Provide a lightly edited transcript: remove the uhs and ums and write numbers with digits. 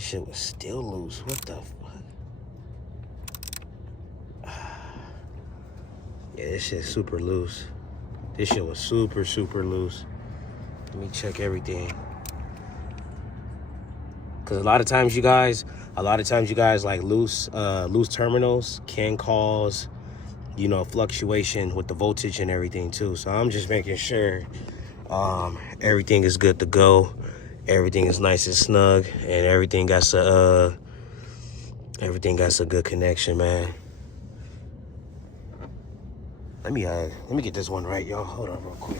This shit was still loose. What the fuck? Yeah, this shit's super loose. This shit was super, super loose. Let me check everything. Cause a lot of times you guys like loose terminals can cause, you know, fluctuation with the voltage and everything too. So I'm just making sure everything is good to go. Everything is nice and snug, and everything got a good connection, man. Let me get this one right, y'all. Hold on real quick.